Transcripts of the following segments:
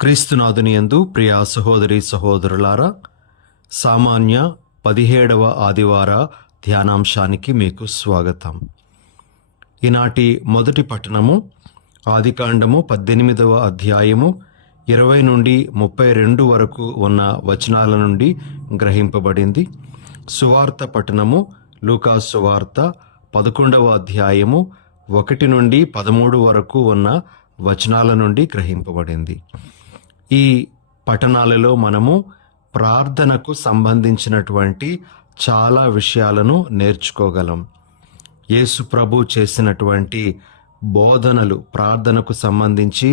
క్రీస్తునాథుని యందు ప్రియ సహోదరి సహోదరులారా, సామాన్య 17వ ఆదివార ధ్యానాంశానికి మీకు స్వాగతం. ఈనాటి మొదటి పట్టణము ఆదికాండము 18వ అధ్యాయము 20 నుండి 32 వరకు ఉన్న వచనాల నుండి గ్రహింపబడింది. సువార్త పట్టణము లూకా సువార్త 11వ అధ్యాయము 1 నుండి 13 వరకు ఉన్న వచనాల నుండి గ్రహింపబడింది. ఈ పఠనాలలో మనము ప్రార్థనకు సంబంధించినటువంటి చాలా విషయాలను నేర్చుకోగలం. యేసు ప్రభు చేసినటువంటి బోధనలు, ప్రార్థనకు సంబంధించి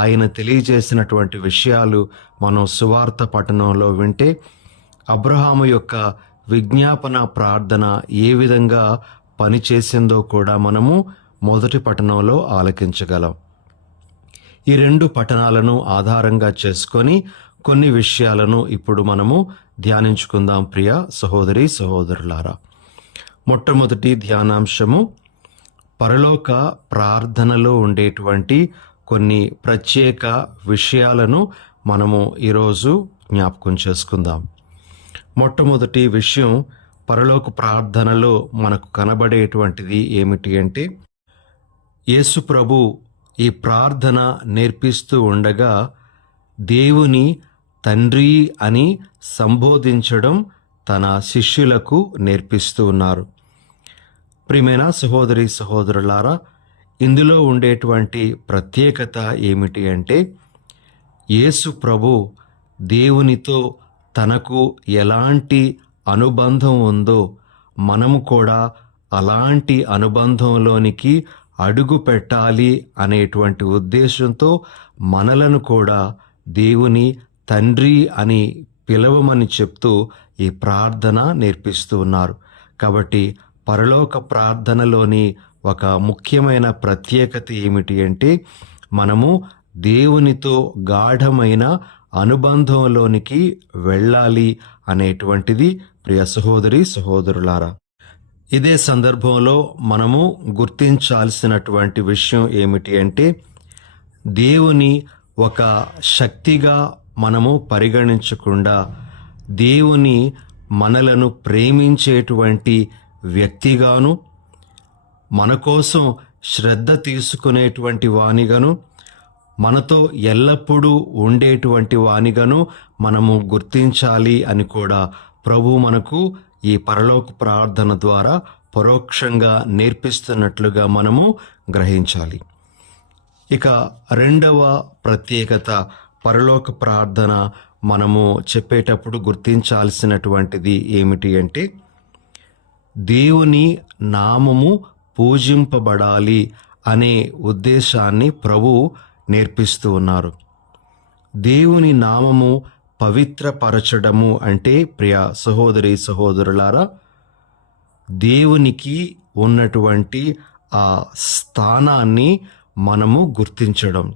ఆయన తెలియజేసినటువంటి విషయాలు మనం సువార్త పఠనంలో వింటే, అబ్రహాము యొక్క విజ్ఞాపన ప్రార్థన ఏ విధంగా పనిచేసిందో కూడా మనము మొదటి పఠనంలో ఆలకించగలం. ఈ రెండు పఠనాలను ఆధారంగా చేసుకొని కొన్ని విషయాలను ఇప్పుడు మనము ధ్యానించుకుందాం. ప్రియ సహోదరి సహోదరులారా, మొట్టమొదటి ధ్యానాంశము పరలోక ప్రార్థనలో ఉండేటువంటి కొన్ని ప్రత్యేక విషయాలను మనము ఈరోజు జ్ఞాపకం చేసుకుందాం. మొట్టమొదటి విషయం, పరలోక ప్రార్థనలో మనకు కనబడేటువంటిది ఏమిటి అంటే, యేసు ప్రభు ఈ ప్రార్థన నేర్పిస్తూ ఉండగా దేవుని తండ్రి అని సంబోధించడం తన శిష్యులకు నేర్పిస్తూ ఉన్నారు. ప్రియమైన సహోదరి సహోదరులారా, ఇందులో ఉండేటువంటి ప్రత్యేకత ఏమిటి అంటే, యేసు ప్రభు దేవునితో తనకు ఎలాంటి అనుబంధం ఉందో మనము కూడా అలాంటి అనుబంధంలోనికి అడుగు పెట్టాలి అనేటువంటి ఉద్దేశంతో మనలను కూడా దేవుని తండ్రి అని పిలవమని చెప్తూ ఈ ప్రార్థన నేర్పిస్తూ ఉన్నారు. కాబట్టి పరలోక ప్రార్థనలోని ఒక ముఖ్యమైన ప్రత్యేకత ఏమిటి అంటే, మనము దేవునితో గాఢమైన అనుబంధంలోనికి వెళ్ళాలి అనేటువంటిది ప్రియ సహోదరి సహోదరులారా. ఇదే సందర్భంలో మనము గుర్తించాల్సినటువంటి విషయం ఏమిటి అంటే, దేవుని ఒక శక్తిగా మనము పరిగణించకుండా దేవుని మనలను ప్రేమించేటువంటి వ్యక్తిగాను, మన కోసం శ్రద్ధ తీసుకునేటువంటి వానిగాను, మనతో ఎల్లప్పుడూ ఉండేటువంటి వానిగాను మనము గుర్తించాలి అని కూడా ప్రభు మనకు ఈ పరలోక ప్రార్థన ద్వారా పరోక్షంగా నేర్పిస్తున్నట్లుగా మనము గ్రహించాలి. ఇక రెండవ ప్రత్యేకత, పరలోక ప్రార్థన మనము చెప్పేటప్పుడు గుర్తించాల్సినటువంటిది ఏమిటి అంటే, దేవుని నామము పూజింపబడాలి అనే ఉద్దేశాన్ని ప్రభు నేర్పిస్తూ ఉన్నారు. దేవుని నామము పవిత్రపరచడము అంటే, ప్రియ సహోదరి సహోదరులారా, దేవునికి ఉన్నటువంటి ఆ స్థానాన్ని మనము గుర్తించడం.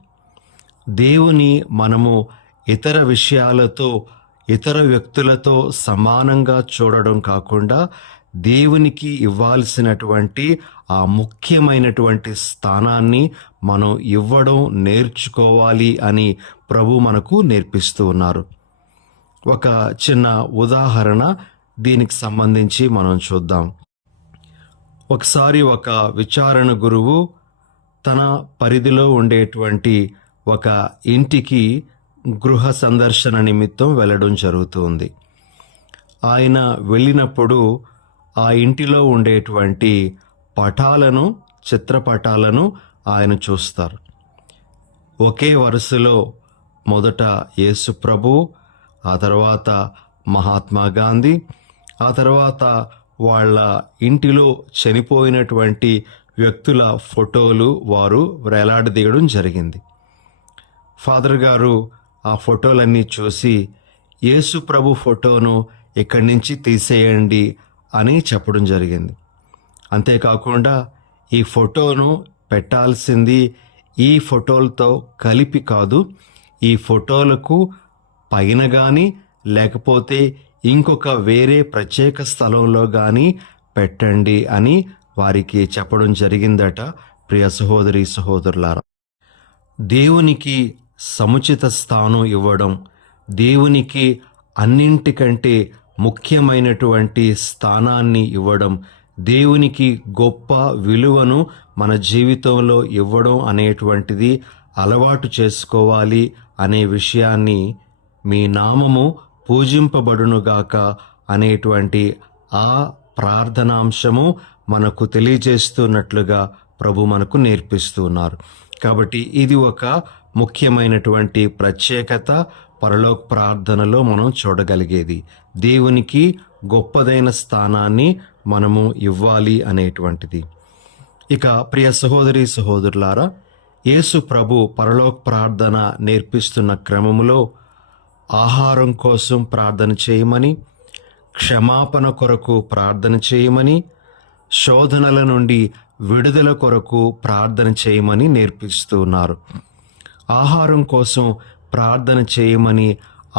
దేవుని మనము ఇతర విషయాలతో, ఇతర వ్యక్తులతో సమానంగా చూడడం కాకుండా దేవునికి ఇవ్వాల్సినటువంటి ఆ ముఖ్యమైనటువంటి స్థానాన్ని మనం ఇవ్వడం నేర్చుకోవాలి అని ప్రభు మనకు నేర్పిస్తూ ఉన్నారు. ఒక చిన్న ఉదాహరణ దీనికి సంబంధించి మనం చూద్దాం. ఒకసారి ఒక విచారణ గురువు తన పరిధిలో ఉండేటువంటి ఒక ఇంటికి గృహ సందర్శన నిమిత్తం వెళ్ళడం జరుగుతుంది. ఆయన వెళ్ళినప్పుడు ఆ ఇంటిలో ఉండేటువంటి పటాలను, చిత్రపటాలను ఆయన చూస్తారు. ఒకే వరుసలో మొదట యేసు ప్రభు, ఆ తర్వాత మహాత్మా గాంధీ, ఆ తర్వాత వాళ్ళ ఇంటిలో చనిపోయినటువంటి వ్యక్తుల ఫోటోలు వారు వేలాడదీయడం జరిగింది. ఫాదర్ గారు ఆ ఫోటోలన్నీ చూసి, యేసు ప్రభు ఫోటోను ఇక్కడి నుంచి తీసేయండి అని చెప్పడం జరిగింది. అంతేకాకుండా ఈ ఫోటోను పెట్టాల్సింది ఈ ఫోటోలతో కలిపి కాదు, ఈ ఫోటోలకు పైన కానీ లేకపోతే ఇంకొక వేరే ప్రత్యేక స్థలంలో కానీ పెట్టండి అని వారికి చెప్పడం జరిగిందట. ప్రియ సహోదరి సహోదరులారా, దేవునికి సముచిత స్థానం ఇవ్వడం, దేవునికి అన్నింటికంటే ముఖ్యమైనటువంటి స్థానాన్ని ఇవ్వడం, దేవునికి గొప్ప విలువను మన జీవితంలో ఇవ్వడం అనేటువంటిది అలవాటు చేసుకోవాలి అనే విషయాన్ని, మీ నామము పూజింపబడునుగాక అనేటువంటి ఆ ప్రార్థనాంశము మనకు తెలియజేస్తున్నట్లుగా ప్రభు మనకు నేర్పిస్తున్నారు. కాబట్టి ఇది ఒక ముఖ్యమైనటువంటి ప్రత్యేకత పరలోక ప్రార్థనలో మనం చూడగలిగేది. దేవునికి గొప్పదైన స్థానాన్ని మనము ఇవ్వాలి అనేటువంటిది. ఇక ప్రియ సహోదరి సహోదరులారా, యేసు ప్రభు పరలోక ప్రార్థన నేర్పిస్తున్న క్రమములో ఆహారం కోసం ప్రార్థన చేయమని, క్షమాపణ కొరకు ప్రార్థన చేయమని, శోధనల నుండి విడుదల కొరకు ప్రార్థన చేయమని నేర్పిస్తూ ఉన్నారు. ఆహారం కోసం ప్రార్థన చేయమని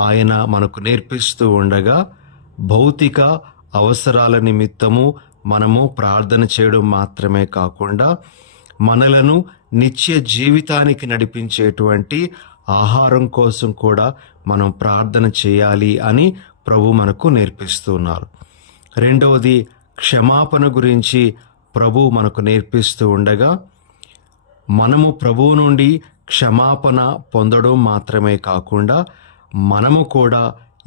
ఆయన మనకు నేర్పిస్తూ ఉండగా, భౌతిక అవసరాల నిమిత్తము మనము ప్రార్థన చేయడం మాత్రమే కాకుండా, మనలను నిత్య జీవితానికి నడిపించేటువంటి ఆహారం కోసం కూడా మనం ప్రార్థన చేయాలి అని ప్రభు మనకు నేర్పిస్తున్నారు. రెండవది, క్షమాపణ గురించి ప్రభు మనకు నేర్పిస్తూ ఉండగా, మనము ప్రభువు నుండి క్షమాపణ పొందడం మాత్రమే కాకుండా, మనము కూడా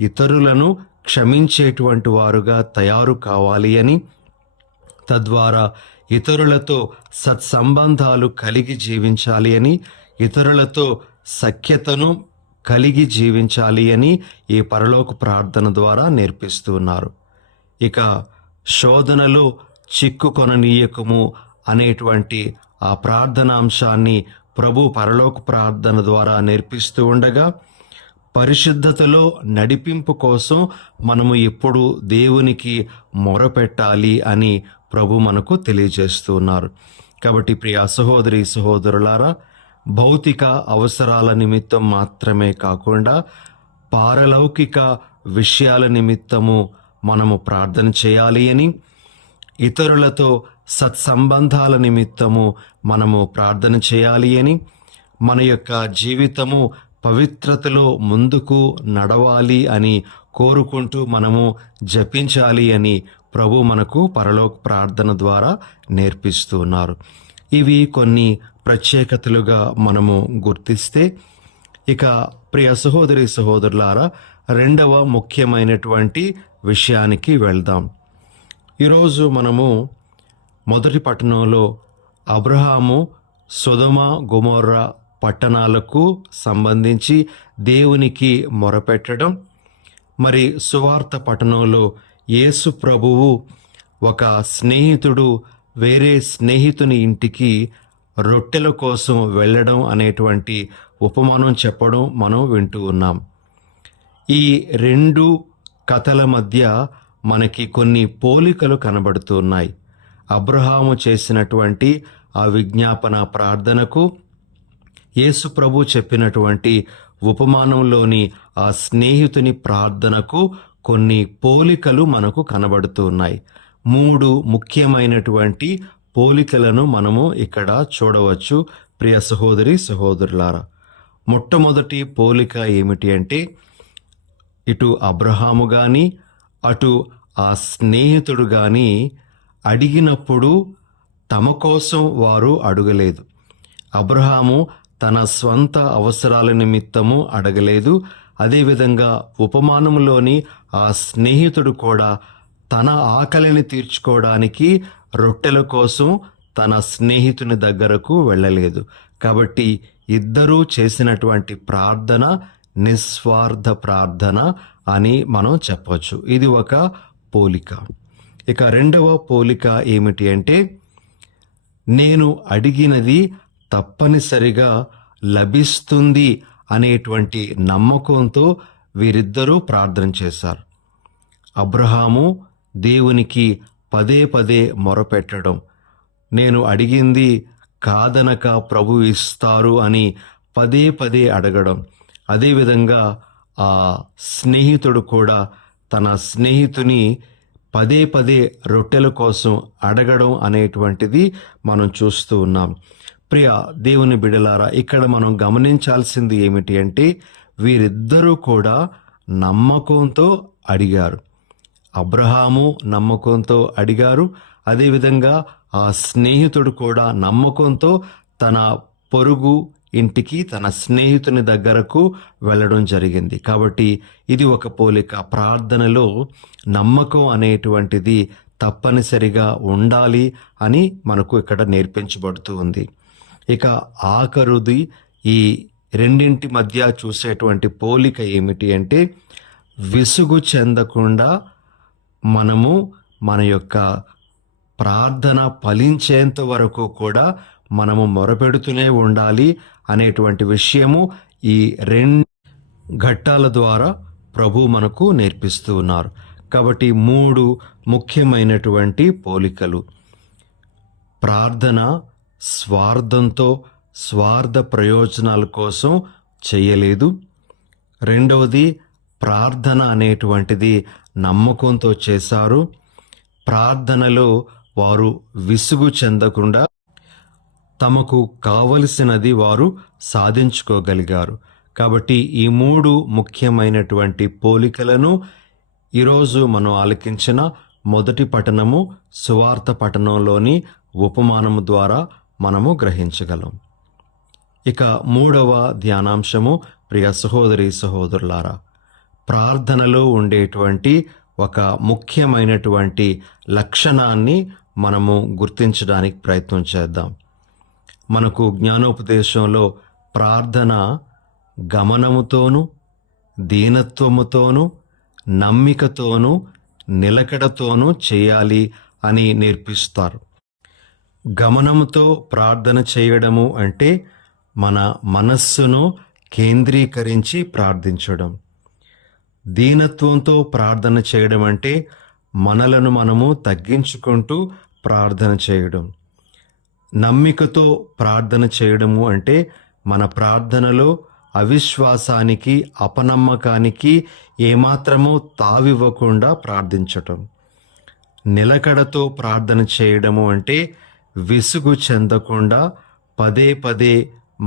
ఇతరులను క్షమించేటువంటి వారుగా తయారు కావాలి అని, తద్వారా ఇతరులతో సత్సంబంధాలు కలిగి జీవించాలి అని, ఇతరులతో సఖ్యతను కలిగి జీవించాలి అని ఈ పరలోక ప్రార్థన ద్వారా నేర్పిస్తూ ఉన్నారు. ఇక శోధనలో చిక్కుకొననీయకము అనేటువంటి ఆ ప్రార్థనాంశాన్ని ప్రభు పరలోక ప్రార్థన ద్వారా నేర్పిస్తూ ఉండగా, పరిశుద్ధతలో నడిపింపు కోసం మనము ఎప్పుడు దేవునికి మొరపెట్టాలి అని ప్రభు మనకు తెలియజేస్తూ ఉన్నారు. కాబట్టి ప్రియ సహోదరి సహోదరులారా, భౌతిక అవసరాల నిమిత్తం మాత్రమే కాకుండా పారలౌకిక విషయాల నిమిత్తము మనము ప్రార్థన చేయాలి అని, ఇతరులతో సత్సంబంధాల నిమిత్తము మనము ప్రార్థన చేయాలి అని, మన యొక్క జీవితము పవిత్రతలో ముందుకు నడవాలి అని కోరుకుంటూ మనము జపించాలి అని ప్రభు మనకు పరలోక ప్రార్థన ద్వారా నేర్పిస్తూ ఉన్నారు. ఇవి కొన్ని ప్రత్యేకతలుగా మనము గుర్తిస్తే, ఇక ప్రియ సహోదరి సహోదరులారా, రెండవ ముఖ్యమైనటువంటి విషయానికి వెళ్దాం. ఈరోజు మనము మొదటి పట్టణంలో అబ్రహాము సొదొమ గొమొర్రా పట్టణాలకు సంబంధించి దేవునికి మొరపెట్టడం, మరి సువార్త పట్టణంలో యేసు ప్రభువు ఒక స్నేహితుడు వేరే స్నేహితుని ఇంటికి రొట్టెల కోసం వెళ్ళడం అనేటువంటి ఉపమానం చెప్పడం మనం వింటూ ఉన్నాం. ఈ రెండు కథల మధ్య మనకి కొన్ని పోలికలు కనబడుతున్నాయి. అబ్రహాము చేసినటువంటి ఆ విజ్ఞాపన ప్రార్థనకు, యేసు ప్రభు చెప్పినటువంటి ఉపమానంలోని ఆ స్నేహితుని ప్రార్థనకు కొన్ని పోలికలు మనకు కనబడుతున్నాయి. మూడు ముఖ్యమైనటువంటి పోలికలను మనము ఇక్కడ చూడవచ్చు ప్రియ సహోదరి సహోదరులారా. మొట్టమొదటి పోలిక ఏమిటి అంటే, ఇటు అబ్రహాము కానీ అటు ఆ స్నేహితుడు కానీ అడిగినప్పుడు తమ కోసం వారు అడగలేదు. అబ్రహాము తన స్వంత అవసరాల నిమిత్తము అడగలేదు. అదేవిధంగా ఉపమానంలోని ఆ స్నేహితుడు కూడా తన ఆకలిని తీర్చుకోవడానికి రొట్టెల కోసం తన స్నేహితుని దగ్గరకు వెళ్ళలేదు. కాబట్టి ఇద్దరూ చేసినటువంటి ప్రార్థన నిస్వార్థ ప్రార్థన అని మనం చెప్పవచ్చు. ఇది ఒక పోలిక. ఇక రెండవ పోలిక ఏమిటి అంటే, నేను అడిగినది తప్పనిసరిగా లభిస్తుంది అనేటువంటి నమ్మకంతో వీరిద్దరూ ప్రార్థన చేశారు. అబ్రహాము దేవునికి పదే పదే మొరపెట్టడం, నేను అడిగింది కాదనక ప్రభు ఇస్తారు అని పదే పదే అడగడం. అదేవిధంగా ఆ స్నేహితుడు కూడా తన స్నేహితుని పదే పదే రొట్టెల కోసం అడగడం అనేటువంటిది మనం చూస్తూ ఉన్నాం. ప్రియ దేవుని బిడలారా, ఇక్కడ మనం గమనించాల్సింది ఏమిటి అంటే వీరిద్దరూ కూడా నమ్మకంతో అడిగారు. అబ్రహాము నమ్మకంతో అడిగారు. అదేవిధంగా ఆ స్నేహితుడు కూడా నమ్మకంతో తన పొరుగు ఇంటికి, తన స్నేహితుని దగ్గరకు వెళ్ళడం జరిగింది. కాబట్టి ఇది ఒక పోలిక. ప్రార్థనలో నమ్మకం అనేటువంటిది తప్పనిసరిగా ఉండాలి అని మనకు ఇక్కడ నేర్పించబడుతూ ఉంది. ఇక ఆఖరుది ఈ రెండింటి మధ్య చూసేటువంటి పోలిక ఏమిటి అంటే విసుగు చెందకుండా మనము మన యొక్క ప్రార్థన ఫలించేంత వరకు కూడా మనము మొరపెడుతూనే ఉండాలి అనేటువంటి విషయము ఈ రెండు ఘట్టాల ద్వారా ప్రభు మనకు నేర్పిస్తూ ఉన్నారు. కాబట్టి 3 ముఖ్యమైనటువంటి పోలికలు. ప్రార్థన స్వార్థంతో, స్వార్థ ప్రయోజనాల కోసం చేయలేదు. రెండవది, ప్రార్థన అనేటువంటిది నమ్మకంతో చేశారు. ప్రార్థనలో వారు విసుగు చెందకుండా తమకు కావలసినది వారు సాధించుకోగలిగారు. కాబట్టి ఈ 3 ముఖ్యమైనటువంటి పోలికలను ఈరోజు మనం ఆలకించిన మొదటి పఠనము, సువార్త పఠనంలోని ఉపమానము ద్వారా మనము గ్రహించగలం. ఇక 3వ ధ్యానాంశము, ప్రియ సహోదరి సహోదరులారా, ప్రార్థనలో ఉండేటువంటి ఒక ముఖ్యమైనటువంటి లక్షణాన్ని మనము గుర్తించడానికి ప్రయత్నం చేద్దాం. మనకు జ్ఞానోపదేశంలో ప్రార్థన గమనముతోనూ, దీనత్వముతోనూ, నమ్మికతోనూ, నిలకడతోనూ చేయాలి అని నేర్పిస్తారు. గమనముతో ప్రార్థన చేయడము అంటే మన మనస్సును కేంద్రీకరించి ప్రార్థించడం. దీనత్వంతో ప్రార్థన చేయడం అంటే మనలను మనము తగ్గించుకుంటూ ప్రార్థన చేయడం. నమ్మికతో ప్రార్థన చేయడము అంటే మన ప్రార్థనలో అవిశ్వాసానికి, అపనమ్మకానికి ఏమాత్రమూ తావివ్వకుండా ప్రార్థించటం. నిలకడతో ప్రార్థన చేయడము అంటే విసుగు చెందకుండా పదే పదే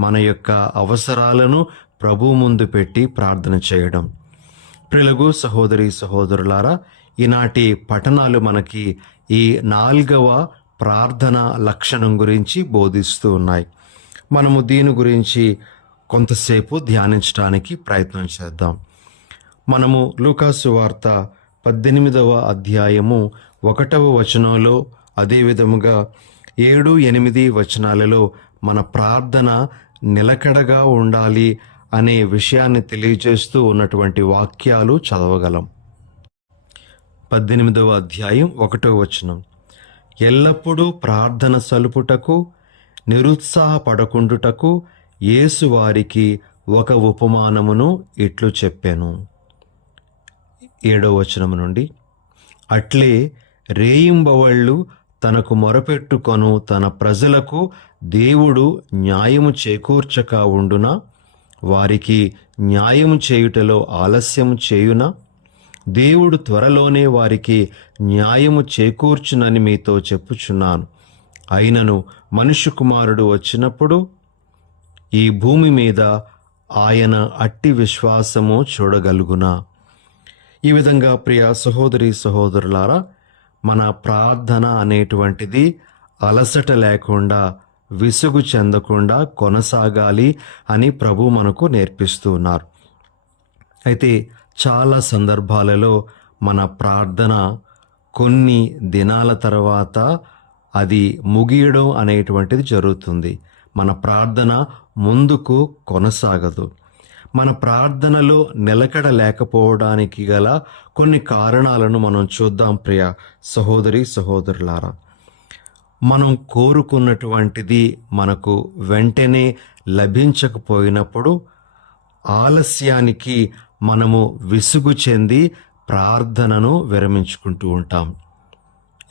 మన యొక్క అవసరాలను ప్రభు ముందు పెట్టి ప్రార్థన చేయడం. ప్రియులకు సహోదరి సహోదరులారా, ఈనాటి పఠనాలు మనకి ఈ 4వ ప్రార్థన లక్షణం గురించి బోధిస్తూ ఉన్నాయి. మనము దీని గురించి కొంతసేపు ధ్యానించడానికి ప్రయత్నం చేద్దాం. మనము లూకాసు వార్త 18వ అధ్యాయము 1వ వచనంలో, అదేవిధముగా 7, 8 వచనాలలో మన ప్రార్థన నిలకడగా ఉండాలి అనే విషయాన్ని తెలియజేస్తూ ఉన్నటువంటి వాక్యాలు చదవగలం. 18వ అధ్యాయం 1వ వచనం, ఎల్లప్పుడూ ప్రార్థన సలుపుటకు, నిరుత్సాహపడకుండుటకు యేసు వారికి ఒక ఉపమానమును ఇట్లు చెప్పాను. 7వ వచనం నుండి, అట్లే రేయింబవళ్ళు తనకు మొరపెట్టుకొను తన ప్రజలకు దేవుడు న్యాయము చేకూర్చక ఉండునా? వారికి న్యాయము చేయుటలో ఆలస్యము చేయునా? దేవుడు త్వరలోనే వారికి న్యాయము చేకూర్చునని మీతో చెప్పుచున్నాను. అయినను మనుష్య కుమారుడు వచ్చినప్పుడు ఈ భూమి మీద ఆయన అట్టి విశ్వాసము చూడగలుగునా? ఈ విధంగా ప్రియ సహోదరి సహోదరులారా, మన ప్రార్థన అనేటువంటిది అలసట లేకుండా, విసుగు చెందకుండా కొనసాగాలి అని ప్రభు మనకు నేర్పిస్తూ ఉన్నారు. అయితే చాలా సందర్భాలలో మన ప్రార్థన కొన్ని దినాల తర్వాత అది ముగియడం అనేటువంటిది జరుగుతుంది. మన ప్రార్థన ముందుకు కొనసాగదు. మన ప్రార్థనలో నిలకడ లేకపోవడానికి గల కొన్ని కారణాలను మనం చూద్దాం. ప్రియ సహోదరి సహోదరులారా, మనం కోరుకున్నటువంటిది మనకు వెంటనే లభించకపోయినప్పుడు ఆలస్యానికి మనము విసుగు చెంది ప్రార్థనను విరమించుకుంటూ ఉంటాం.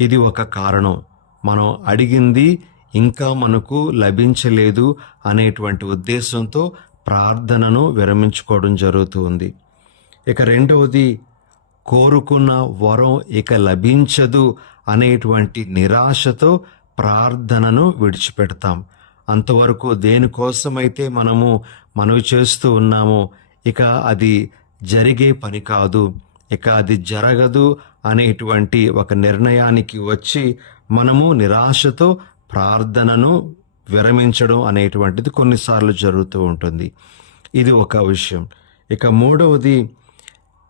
ఇది ఒక కారణం. మనం అడిగింది ఇంకా మనకు లభించలేదు అనేటువంటి ఉద్దేశంతో ప్రార్థనను విరమించుకోవడం జరుగుతుంది. ఇక రెండవది, కోరుకున్న వరం ఇక లభించదు అనేటువంటి నిరాశతో ప్రార్థనను విడిచిపెడతాం. అంతవరకు దేనికోసమైతే మనము మనవి చేస్తూ ఉన్నామో ఇక అది జరిగే పని కాదు, ఇక అది జరగదు అనేటువంటి ఒక నిర్ణయానికి వచ్చి మనము నిరాశతో ప్రార్థనను విరమించడం అనేటువంటిది కొన్నిసార్లు జరుగుతూ ఉంటుంది. ఇది ఒక విషయం. ఇక మూడవది,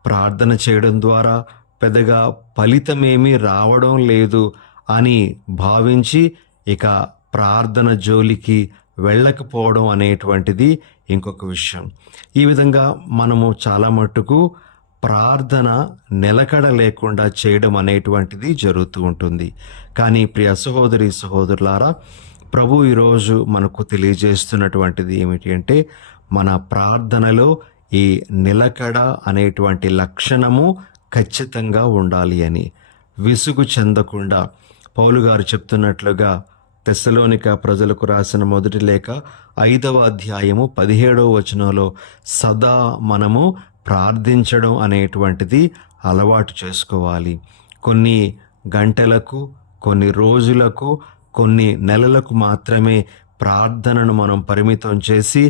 ప్రార్థన చేయడం ద్వారా పెద్దగా ఫలితమేమీ రావడం లేదు అని భావించి ఇక ప్రార్థన జోలికి వెళ్ళకపోవడం అనేటువంటిది ఇంకొక విషయం. ఈ విధంగా మనము చాలా మట్టుకు ప్రార్థన నిలకడ లేకుండా చేయడం అనేటువంటిది జరుగుతూ ఉంటుంది. కానీ ప్రియ సహోదరి సహోదరులారా, ప్రభు ఈరోజు మనకు తెలియజేస్తున్నటువంటిది ఏమిటి అంటే, మన ప్రార్థనలో ఈ నిలకడ అనేటువంటి లక్షణము ఖచ్చితంగా ఉండాలి అని. విసుగు చెందకుండా పౌలు గారు చెప్తున్నట్లుగా తెస్సలోనిక ప్రజలకు రాసిన మొదటి లేఖ 5వ అధ్యాయము 17వ వచనంలో సదా మనము ప్రార్థించడం అనేటువంటిది అలవాటు చేసుకోవాలి. కొన్ని గంటలకు, కొన్ని రోజులకు, కొన్ని నెలలకు మాత్రమే ప్రార్థనను మనం పరిమితం చేసి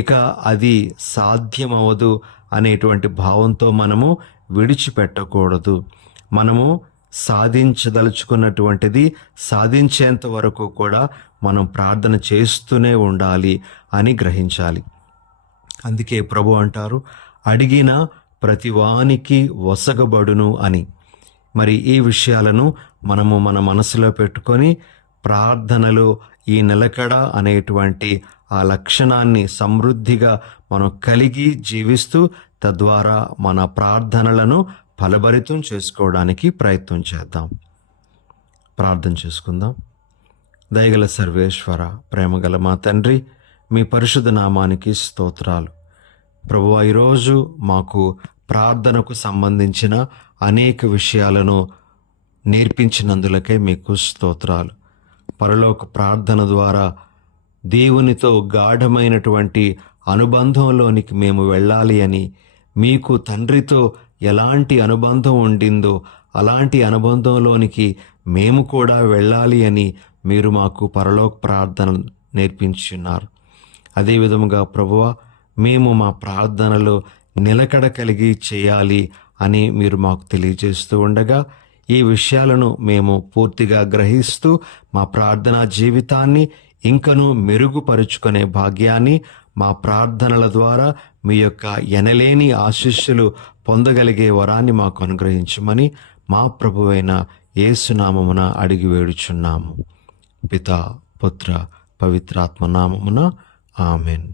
ఇక అది సాధ్యమవదు అనేటువంటి భావంతో మనము విడిచిపెట్టకూడదు. మనము సాధించదలుచుకున్నటువంటిది సాధించేంత వరకు కూడా మనం ప్రార్థన చేస్తూనే ఉండాలి అని గ్రహించాలి. అందుకే ప్రభు అంటారు, అడిగిన ప్రతివానికి వసగబడును అని. మరి ఈ విషయాలను మనము మన మనసులో పెట్టుకొని ప్రార్థనలో ఈ నిలకడ అనేటువంటి ఆ లక్షణాన్ని సమృద్ధిగా మనం కలిగి జీవిస్తూ తద్వారా మన ప్రార్థనలను ఫలభరితం చేసుకోవడానికి ప్రయత్నం చేద్దాం. ప్రార్థన చేసుకుందాం. దయగల సర్వేశ్వర, ప్రేమగల మా తండ్రి, మీ పరిశుద్ధ నామానికి స్తోత్రాలు. ప్రభువా, ఈరోజు మాకు ప్రార్థనకు సంబంధించిన అనేక విషయాలను నేర్పించినందులకై మీకు స్తోత్రాలు. పరలోక ప్రార్థన ద్వారా దేవునితో గాఢమైనటువంటి అనుబంధంలోనికి మేము వెళ్ళాలి అని, మీకు తండ్రితో ఎలాంటి అనుబంధం ఉండిందో అలాంటి అనుబంధంలోనికి మేము కూడా వెళ్ళాలి అని మీరు మాకు పరలోక ప్రార్థన నేర్పించున్నారు. అదేవిధముగా ప్రభువా, మేము మా ప్రార్థనలో నిలకడ కలిగి చేయాలి అని మీరు మాకు తెలియజేస్తూ ఉండగా ఈ విషయాలను మేము పూర్తిగా గ్రహిస్తూ మా ప్రార్థనా జీవితాన్ని ఇంకనూ మెరుగుపరుచుకునే భాగ్యాన్ని మా ప్రార్థనల ద్వారా మీ యొక్క ఎనలేని ఆశీస్సులు పొందగలిగే వరాన్ని మాకు అనుగ్రహించమని మా ప్రభువైన యేసు నామమున అడిగి వేడుచున్నాము. పితా, పుత్ర, పవిత్రాత్మ నామమున ఆమెన్.